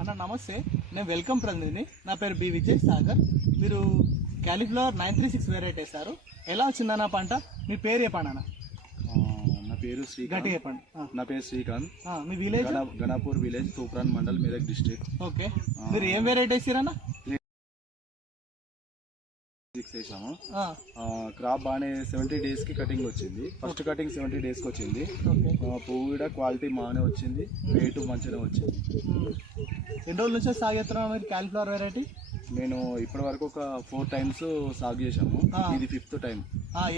అన్న నమస్తే, నేను వెల్కమ్ ప్రతినిధిని. నా పేరు బి విజయ్ సాగర్. మీరు క్యాలీఫ్లవర్ 936 వెరైటీ వేస్తారు. ఎలా వచ్చిందన్న పంట? మీ పేరు చెప్పండి అన్న. నా పేరు శ్రీకాంత్. చెప్పండి. నా పేరు శ్రీకాంత్. మీ village? Ganapur village, Toopran mandal, Medak district. Okay, మీరు ఏం వెరైటీ వేసారన్న? వేసాము. క్రాప్ బాగానే 70 days కి కటింగ్ వచ్చింది. ఫస్ట్ కటింగ్ 70 days కి వచ్చింది. పువ్వు కూడా క్వాలిటీ బాగానే వచ్చింది, వెయిట్ మంచిగా వచ్చింది. ఎన్ని రోజుల నుంచి సాగు చేస్తున్నాను మీరు క్యాలీఫ్లవర్ వెరైటీ? నేను ఇప్పటి వరకు ఒక 4 times సాగు చేశాము. ఇది 5th time.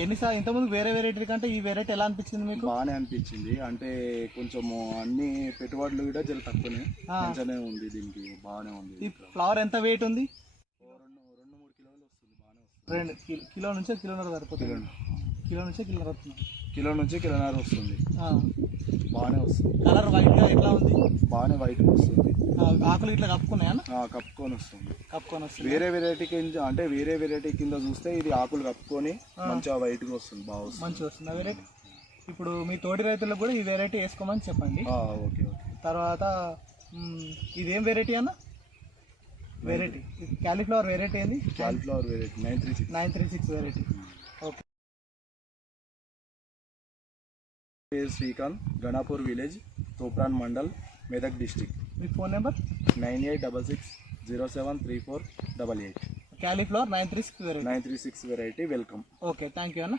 ఎన్నిసార్లు ఇంతకుముందు వేరే వెరైటీ కంటే ఈ వెరైటీ ఎలా అనిపించింది మీకు? బాగానే అనిపించింది. అంటే కొంచెము అన్ని పెట్టుబడులు కూడా చాలా తక్కువనే, మంచిగానే ఉంది. దీనికి బాగానే ఉంది. ఈ ఫ్లవర్ ఎంత వెయిట్ ఉంది? 2 కిలో నుంచి కిలోన్నర సరిపోతుంది. కిలో నుంచి కిలోన్నర వస్తుంది. బాగానే వస్తుంది. కలర్ వైట్ గా ఎట్లా ఉంది? బాగానే వైట్ వస్తుంది. ఆకులు ఇట్లా కప్పుకున్నాయా? కప్పుకొని వస్తుంది. వేరే వెరైటీ కింద, అంటే వేరే వెరైటీ కింద చూస్తే ఇది ఆకులు కప్పుకొని మంచిగా వైట్ గా వస్తుంది. బాగా వస్తుంది, మంచిగా వస్తుంది వెరైటీ. ఇప్పుడు మీ తోటి రైతులకు కూడా ఈ వెరైటీ వేసుకోమని చెప్పండి. ఓకే. తర్వాత ఇదేం వెరైటీ అన్న? వెరైటీ క్యాలీఫ్లవర్ వెరైటీ ఏంది? Cauliflower variety 936 variety. Okay. Srikanth, Ganapur village, Toopran mandal, Medak district. Me phone number? 9866073488. Cauliflower 936 variety. Welcome. Okay, thank you అన్న.